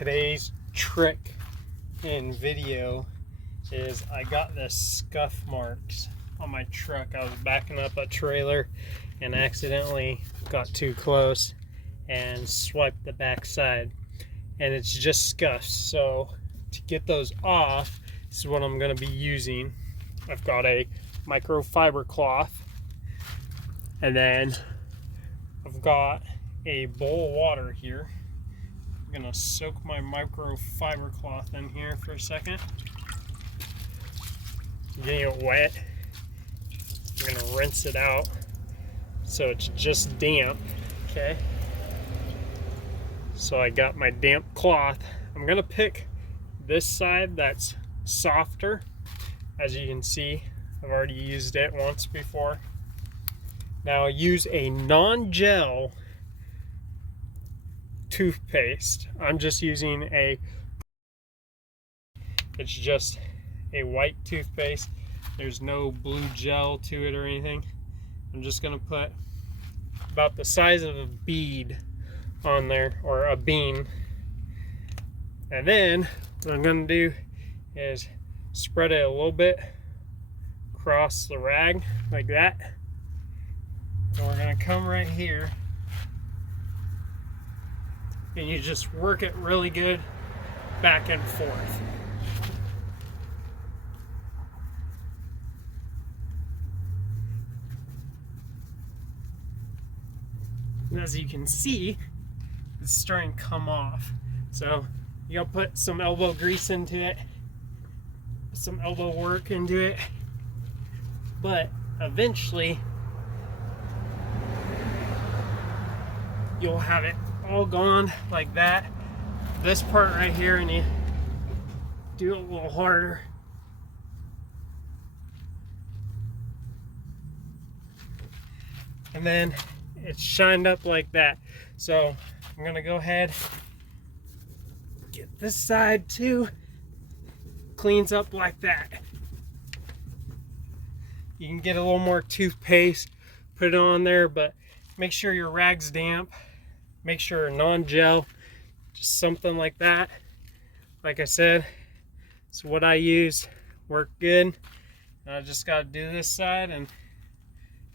Today's trick in video is I got the scuff marks on my truck. I was backing up a trailer and accidentally got too close and swiped the back side, and it's just scuffs. So to get those off, this is what I'm going to be using. I've got a microfiber cloth, and then I've got a bowl of water here. I'm gonna soak my microfiber cloth in here for a second. Getting it wet. I'm gonna rinse it out so it's just damp. Okay. So I got my damp cloth. I'm gonna pick this side that's softer. As you can see, I've already used it once before. Now use a non-gel toothpaste. I'm just using it's just a white toothpaste. There's no blue gel to it or anything. I'm just gonna put about the size of a bead on there, or a bean. And then what I'm gonna do is spread it a little bit across the rag like that. And we're gonna come right here, and you just work it really good back and forth. And as you can see, it's starting to come off. So you gotta put some elbow grease into it, some elbow work into it, but eventually you'll have it all gone like that. This part right here, and you do it a little harder. And then it's shined up like that. So I'm gonna go ahead, get this side too, cleans up like that. You can get a little more toothpaste, put it on there, but make sure your rag's damp. Make sure non-gel, just something like that. Like I said, it's what I use. Worked good. I just got to do this side, and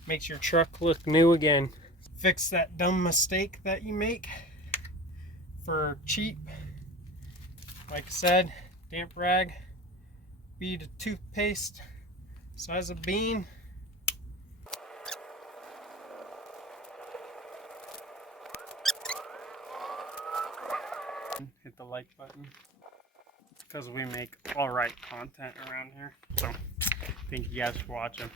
makes your truck look new again. Fix that dumb mistake that you make for cheap. Like I said, damp rag, bead of toothpaste, size of bean. Hit the like button, because we make all right content around here. So thank you guys for watching.